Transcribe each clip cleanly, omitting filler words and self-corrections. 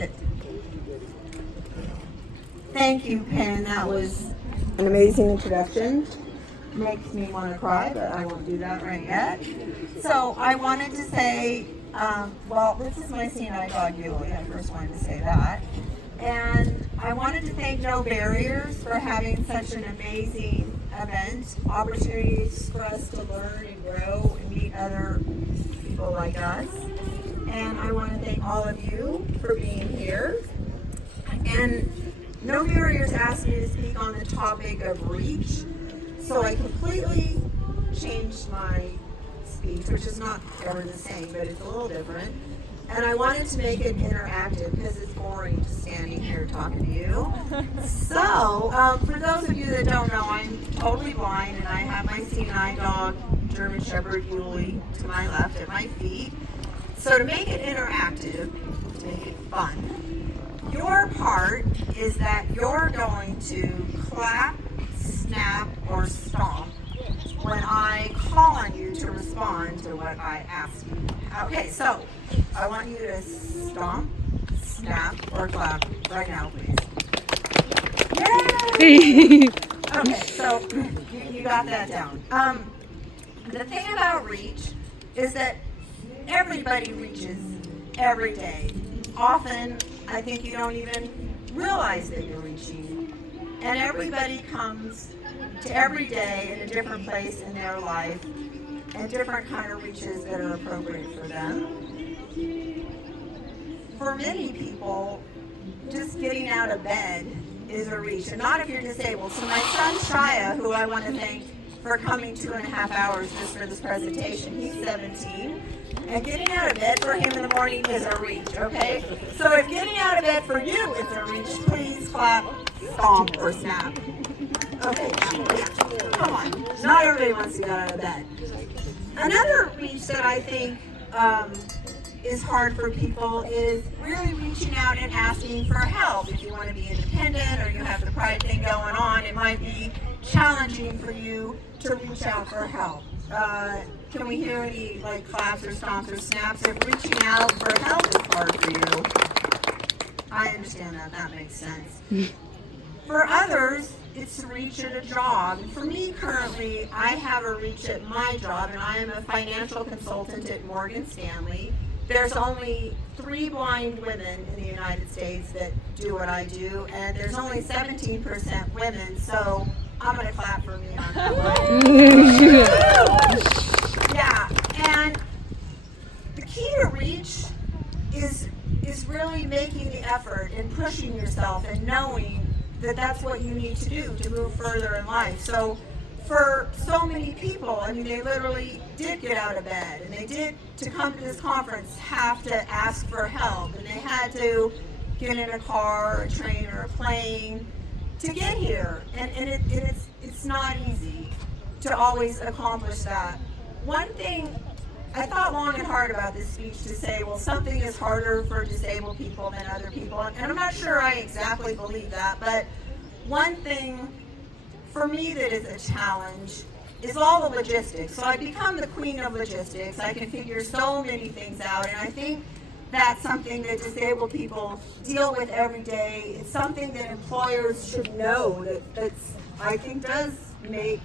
Sit. Thank you, Penn. That was an amazing introduction. Makes me want to cry, but I won't do that right yet. So I wanted to say, well, this is my CNI dog, Yuli. I first wanted to say that. And I wanted to thank No Barriers for having such an amazing event, opportunities for us to learn and grow and meet other people like us. And I want to thank all of you for being here. And No Barriers asked me to speak on the topic of reach. So I completely changed my speech, which is not ever the same, but it's a little different. And I wanted to make it interactive because it's boring just standing here talking to you. So, for those of you that don't know, I'm totally blind and I have my CNI dog, German Shepherd Yuli, to my left at my feet. So to make it interactive, to make it fun, your part is that you're going to clap, snap, or stomp when I call on you to respond to what I ask you. Okay, so I want you to stomp, snap, or clap right now, please. Yay! Okay, so you got that down. The thing about reach is that everybody reaches every day. Often, I think you don't even realize that you're reaching. And everybody comes to every day in a different place in their life and different kind of reaches that are appropriate for them. For many people, just getting out of bed is a reach, and not if you're disabled. So my son Shia, who I want to thank for coming 2.5 hours just for this presentation, he's 17, and getting out of bed for him in the morning is a reach, okay? So if getting out of bed for you is a reach, please clap, stomp, or snap. Okay, come on. Not everybody wants to get out of bed. Another reach that I think is hard for people is really reaching out and asking for help. If you want to be independent or you have the pride thing going on, it might be challenging for you to reach out for help. Can we hear any like claps or stomps or snaps if reaching out for help is hard for you? I understand that. That makes sense. For others, it's to reach at a job. For me, currently, I have a reach at my job, and I am a financial consultant at Morgan Stanley. There's only 3 blind women in the United States that do what I do, and there's only 17% women, so I'm going to clap for me on that one. Yeah, and the key to reach is really making the effort and pushing yourself and knowing that that's what you need to do to move further in life. So for so many people, I mean, they literally did get out of bed, and they did, to come to this conference, have to ask for help, and they had to get in a car, or a train, or a plane to get here. And it's not easy to always accomplish that. One thing, I thought long and hard about this speech to say, well, something is harder for disabled people than other people, and I'm not sure I exactly believe that, but one thing for me that is a challenge is all the logistics. So I become the queen of logistics. I can figure so many things out, and I think that's something that disabled people deal with every day. It's something that employers should know that's I think does make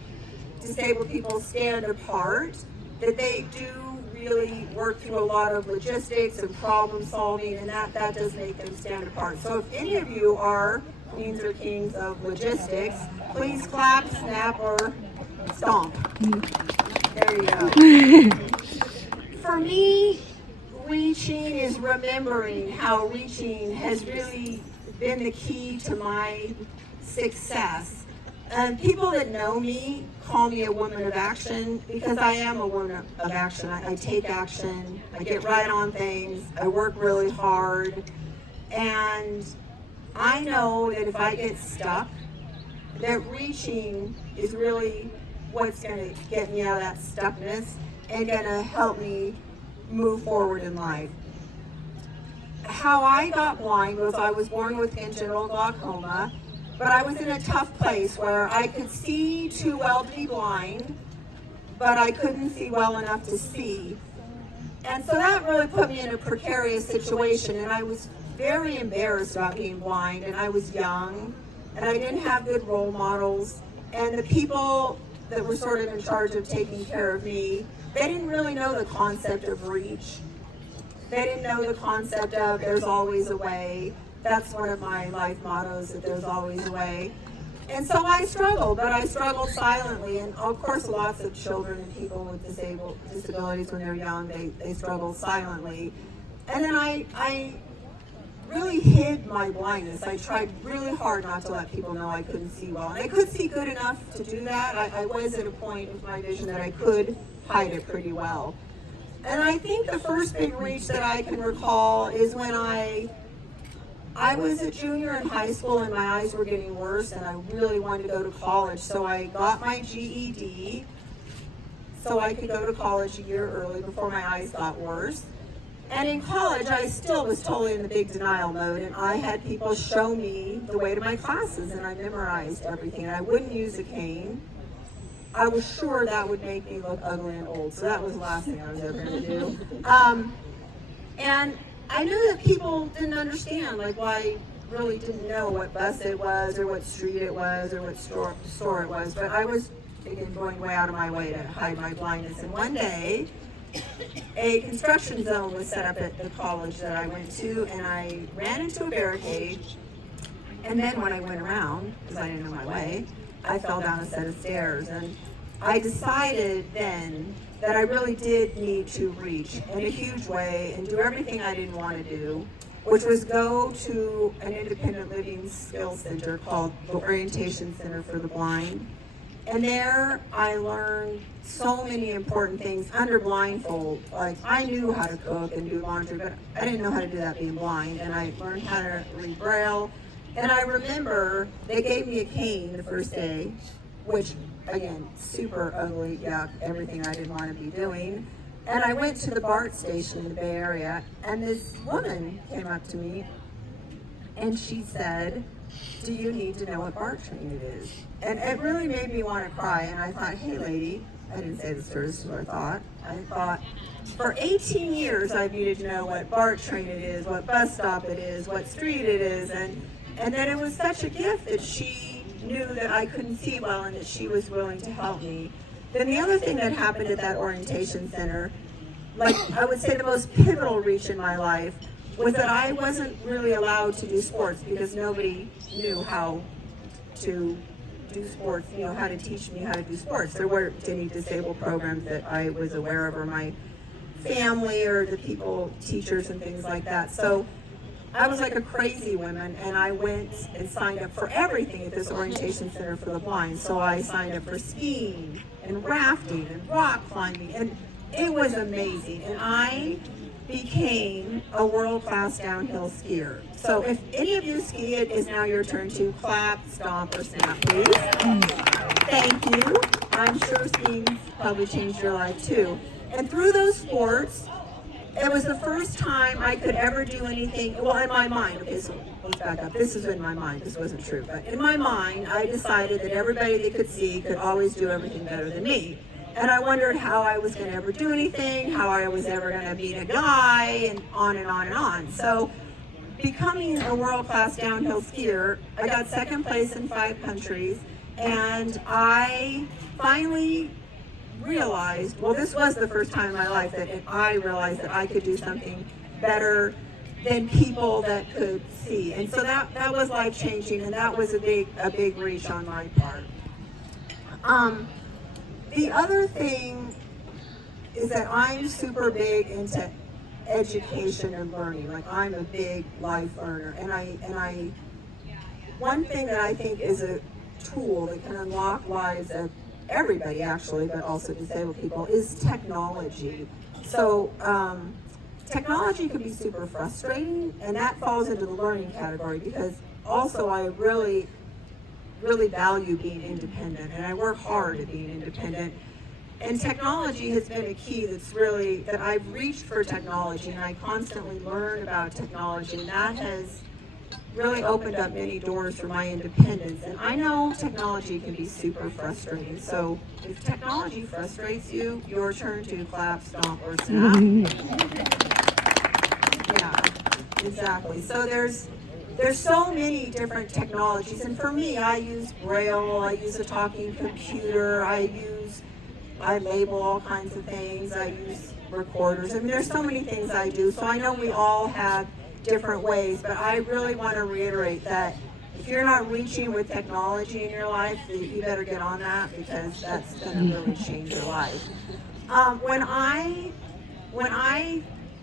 disabled people stand apart, that they do really work through a lot of logistics and problem solving, and that does make them stand apart. So if any of you are queens or kings of logistics, please clap, snap, or stomp. There you go. For me, reaching is remembering how reaching has really been the key to my success. People that know me call me a woman of action because I am a woman of action. I take action, I get right on things, I work really hard, and I know that if I get stuck, that reaching is really what's going to get me out of that stuckness and going to help me move forward in life. How I got blind was I was born with congenital glaucoma, but I was in a tough place where I could see too well to be blind, but I couldn't see well enough to see. And so that really put me in a precarious situation, and I was very embarrassed about being blind, and I was young, and I didn't have good role models, and the people that were sort of in charge of taking care of me, they didn't really know the concept of reach. They didn't know the concept of there's always a way. That's one of my life mottos, that there's always a way. And so I struggled, but I struggled silently. And of course, lots of children and people with disabilities when they're young, they struggle silently. And then I really hid my blindness. I tried really hard not to let people know I couldn't see well. And I could see good enough to do that. I was at a point with my vision that I could hide it pretty well. And I think the first big reach that I can recall is when I was a junior in high school and my eyes were getting worse and I really wanted to go to college. So I got my GED so I could go to college a year early before my eyes got worse. And in college, I still was totally in the big denial mode, and I had people show me the way to my classes, and I memorized everything. And I wouldn't use a cane. I was sure that would make me look ugly and old, so that was the last thing I was ever going to do. And I knew that people didn't understand, like why I really didn't know what bus it was, or what street it was, or what store it was. But I was, again, going way out of my way to hide my blindness. And one day, a construction zone was set up at the college that I went to, and I ran into a barricade, and then when I went around, because I didn't know my way, I fell down a set of stairs. And I decided then that I really did need to reach in a huge way and do everything I didn't want to do, which was go to an independent living skills center called the Orientation Center for the Blind. And there I learned so many important things under blindfold. Like, I knew how to cook and do laundry, but I didn't know how to do that being blind. And I learned how to read Braille. And I remember they gave me a cane the first day, which, again, super ugly, yuck, everything I didn't want to be doing. And I went to the BART station in the Bay Area, and this woman came up to me, and she said, "Do you need to know what BART training is?" And it really made me want to cry. And I thought, hey, lady, I didn't say this to her, this is what I thought. I thought, for 18 years, I've needed to know what BART train it is, what bus stop it is, what street it is. And then it was such a gift that she knew that I couldn't see well and that she was willing to help me. Then the other thing that happened at that orientation center, like I would say the most pivotal reach in my life, was that I wasn't really allowed to do sports because nobody knew how to do sports, how to teach me how to do sports. There weren't any disabled programs that I was aware of, or my family or the people, teachers and things like that. So I was like a crazy woman, and I went and signed up for everything at this orientation center for the blind. So I signed up for skiing and rafting and rock climbing, and it was amazing. And I became a world-class downhill skier. So if any of you ski, it is now your turn to clap, stomp, or snap, please. Thank you. I'm sure skiing probably changed your life too. And through those sports, it was the first time I could ever do anything, well, in my mind. Okay, so let's back up. This is in my mind. This wasn't true. But in my mind, I decided that everybody that could see could always do everything better than me. And I wondered how I was going to ever do anything, how I was ever going to meet a guy, and on and on and on. So becoming a world-class downhill skier, I got second place in 5 countries, and I finally realized, well, this was the first time in my life that I realized that I could do something better than people that could see. And so that was life-changing, and that was a big reach on my part. The other thing is that I'm super big into education and learning. Like, I'm a big life learner, and I one thing that I think is a tool that can unlock lives of everybody, actually, but also disabled people, is technology. So technology can be super frustrating, and that falls into the learning category, because also I really value being independent, and I work hard at being independent. And technology has been a key that I've reached for technology, and I constantly learn about technology, and that has really opened up many doors for my independence. And I know technology can be super frustrating, so if technology frustrates you, your turn to clap, stomp, or snap. exactly. So there's so many different technologies, and for me, I use Braille, I use a talking computer, I label all kinds of things, I use recorders. I mean, there's so many things I do, so I know we all have different ways, but I really want to reiterate that if you're not reaching with technology in your life, you better get on that, because that's going to really change your life. When I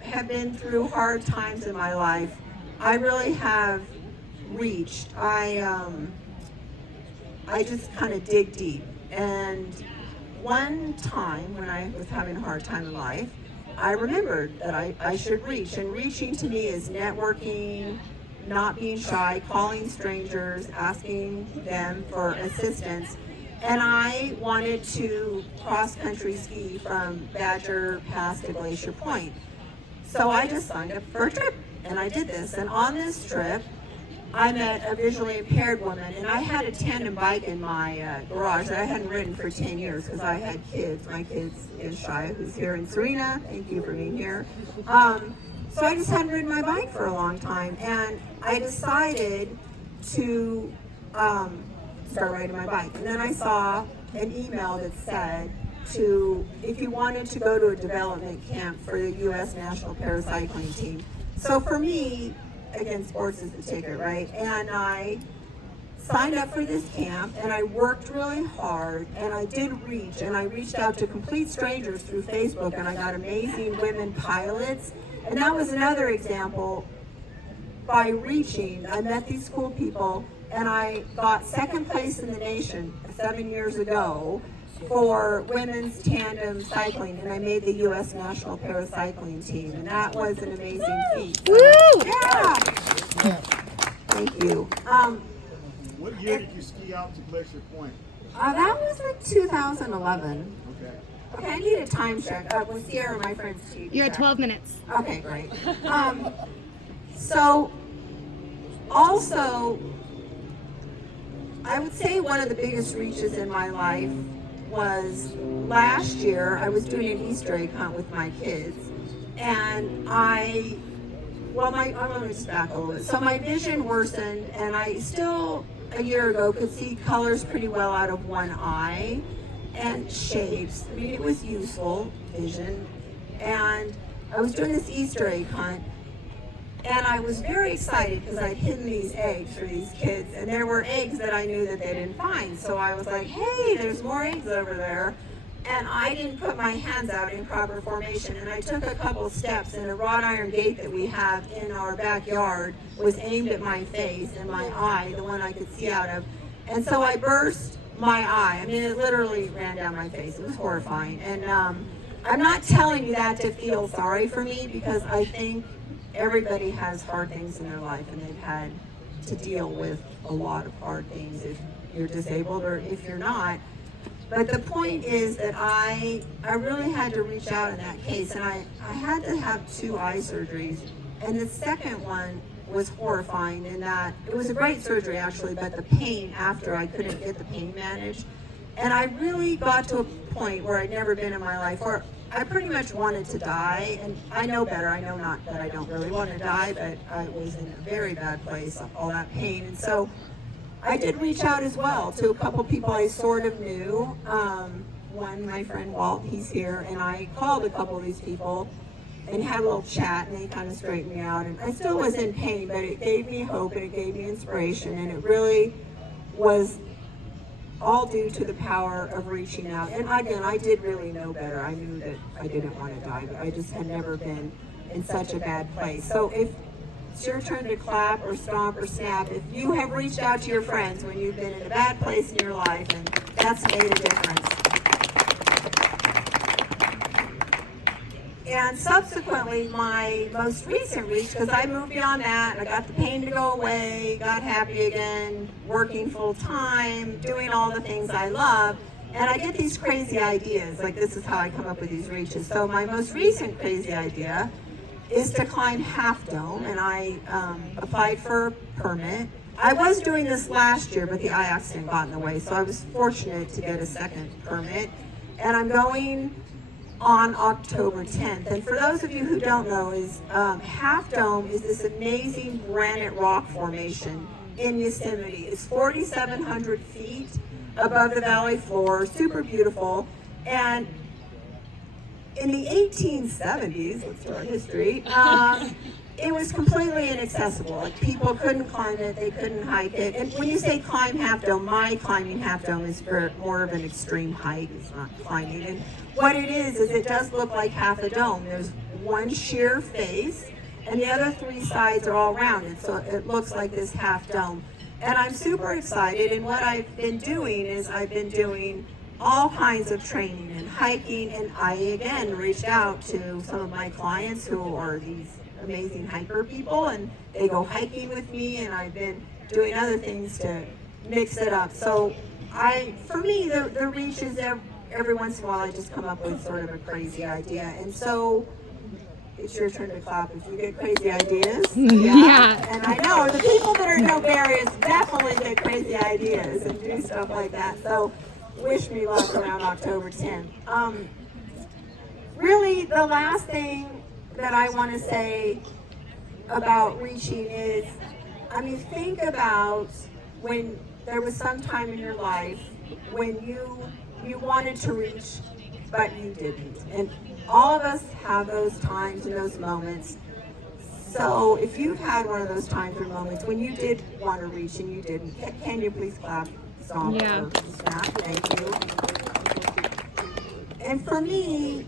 have been through hard times in my life, I really have reached. I just kind of dig deep. And one time when I was having a hard time in life, I remembered that I should reach. And reaching to me is networking, not being shy, calling strangers, asking them for assistance. And I wanted to cross-country ski from Badger Pass to Glacier Point. So I just signed up for a trip, and I did this. And on this trip, I met a visually impaired woman, and I had a tandem bike in my garage that I hadn't ridden for 10 years because I had kids. My kids is Shia, who's here, and Serena, thank you for being here. So I just hadn't ridden my bike for a long time, and I decided to start riding my bike. And then I saw an email that said if you wanted to go to a development camp for the U.S. National Paracycling Team. So for me, again, sports is the ticket, right? And I signed up for this camp, and I worked really hard, and I did reach, and I reached out to complete strangers through Facebook, and I got amazing women pilots. And that was another example. By reaching, I met these cool people, and I got second place in the nation 7 years ago for women's tandem cycling, and I made the U.S. National Paracycling Team, and that was an amazing feat. So, yeah! Thank you. What year did you ski out to Glacier Point? That was like 2011. Okay. Okay, I need a time check. With Sierra, my friend's cheap. You're at 12 minutes. Okay, great. So, also, I would say one of the biggest reaches in my life was last year. I was doing an Easter egg hunt with my kids, and I'm going to just back a little bit. So my vision worsened, and I still, a year ago, could see colors pretty well out of one eye, and shapes. I mean, it was useful vision. And I was doing this Easter egg hunt, and I was very excited because I'd hidden these eggs for these kids, and there were eggs that I knew that they didn't find. So I was like, hey, there's more eggs over there. And I didn't put my hands out in proper formation, and I took a couple steps, and a wrought iron gate that we have in our backyard was aimed at my face and my eye, the one I could see out of. And so I burst my eye. I mean, it literally ran down my face. It was horrifying. And I'm not telling you that to feel sorry for me, because I think everybody has hard things in their life, and they've had to deal with a lot of hard things if you're disabled or if you're not. But the point is that I really had to reach out in that case, and I had to have 2 eye surgeries. And the second one was horrifying in that it was a great surgery actually, but the pain after, I couldn't get the pain managed. And I really got to a point where I'd never been in my life where I pretty much wanted to die. And I know better, I know not that I don't really want to die, but I was in a very bad place, all that pain. And so I did reach out as well to a couple people I sort of knew. One, my friend Walt, he's here, and I called a couple of these people and had a little chat, and they kind of straightened me out. And I still was in pain, but it gave me hope, and it gave me inspiration, and it really was all due to the power of reaching out. And again, I did really know better. I knew that I didn't want to die, but I just had never been in such a bad place. So if it's your turn to clap or stomp or snap, if you have reached out to your friends when you've been in a bad place in your life, and that's made a difference. And subsequently, my most recent reach, because I moved beyond that, and I got the pain to go away, got happy again, working full time, doing all the things I love, and I get these crazy ideas, like this is how I come up with these reaches. So my most recent crazy idea is to climb Half Dome, and I applied for a permit. I was doing this last year, but the eye accident got in the way, so I was fortunate to get a second permit. And I'm going on October 10th. And for those of you who don't know, is Half Dome is this amazing granite rock formation in Yosemite. It's 4,700 feet above the valley floor, super beautiful. And in the 1870s, let's do our history, it was completely inaccessible. Like, people couldn't climb it, they couldn't hike it. And when you say climb Half Dome, my climbing Half Dome is for more of an extreme hike. It's not climbing. And what it is it does look like half a dome. There's one sheer face, and the other three sides are all rounded, so it looks like this half dome. And I'm super excited, and what I've been doing is I've been doing all kinds of training and hiking, and I again reached out to some of my clients who are these amazing hiker people, and they go hiking with me, and I've been doing other things to mix it up. So for me, the reach is every once in a while I just come up with sort of a crazy idea, and so it's your turn to clap if you get crazy ideas. Yeah. And I know the people that are no barriers definitely get crazy ideas and do stuff like that. So wish me luck around October 10th. Really, the last thing that I want to say about reaching is, think about when there was some time in your life when you wanted to reach, but you didn't. And all of us have those times and those moments. So if you've had one of those times or moments when you did want to reach and you didn't, can you please clap, stomp, Yeah. or snap? Thank you. And for me,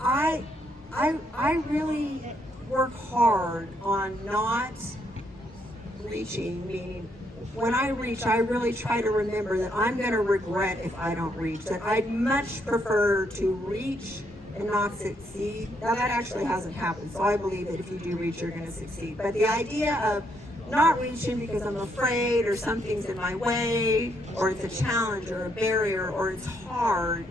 I really work hard on not reaching, meaning when I reach, I really try to remember that I'm going to regret if I don't reach, that I'd much prefer to reach and not succeed. Now that actually hasn't happened, so I believe that if you do reach, you're going to succeed. But the idea of not reaching because I'm afraid or something's in my way, or it's a challenge or a barrier or it's hard,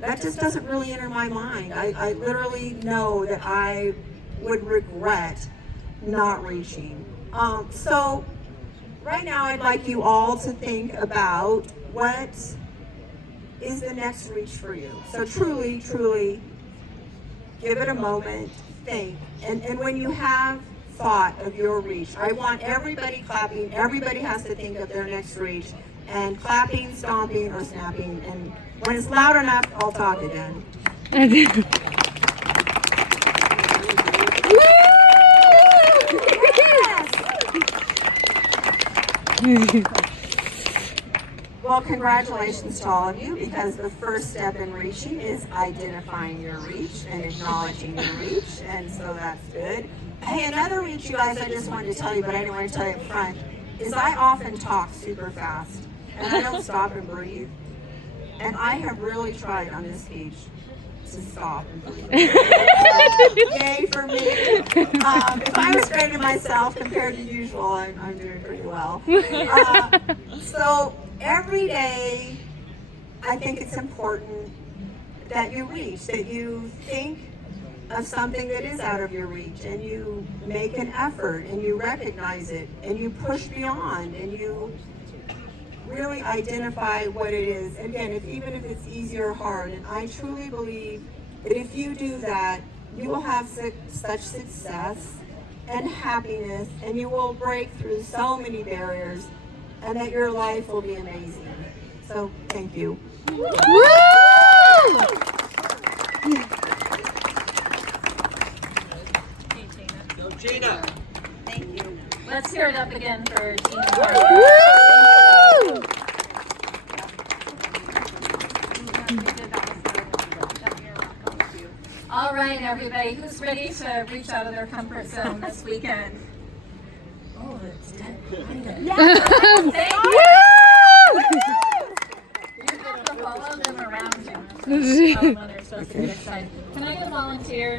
that just doesn't really enter my mind. I literally know that I would regret not reaching. So right now I'd like you all to think about what is the next reach for you. So truly, truly give it a moment, think. And when you have thought of your reach, I want everybody clapping. Everybody has to think of their next reach, and clapping, stomping, or snapping. And when it's loud enough, I'll talk again. Well, congratulations to all of you, because the first step in reaching is identifying your reach and acknowledging your reach, and so that's good. Hey, another reach, you guys, I just wanted to tell you, but I didn't want to tell you up front, is I often talk super fast, and I don't stop and breathe. And I have really tried on this speech to stop and breathe. Yay for me. If I was grading myself compared to usual, I'm doing pretty well. So every day, I think it's important that you reach, that you think of something that is out of your reach, and you make an effort, and you recognize it, and you push beyond, and you really identify what it is. Again, even if it's easy or hard, and I truly believe that if you do that, you will have such success and happiness, and you will break through so many barriers, and that your life will be amazing. So, thank you. Woo! Go, Gena. Thank you. Let's hear it up again for Gena Harper. Woo! All right, everybody, who's ready to reach out of their comfort zone this weekend? Oh, it's dead quiet. Thank you. You have to follow them around you. When they're supposed to be excited. Can I get a volunteer?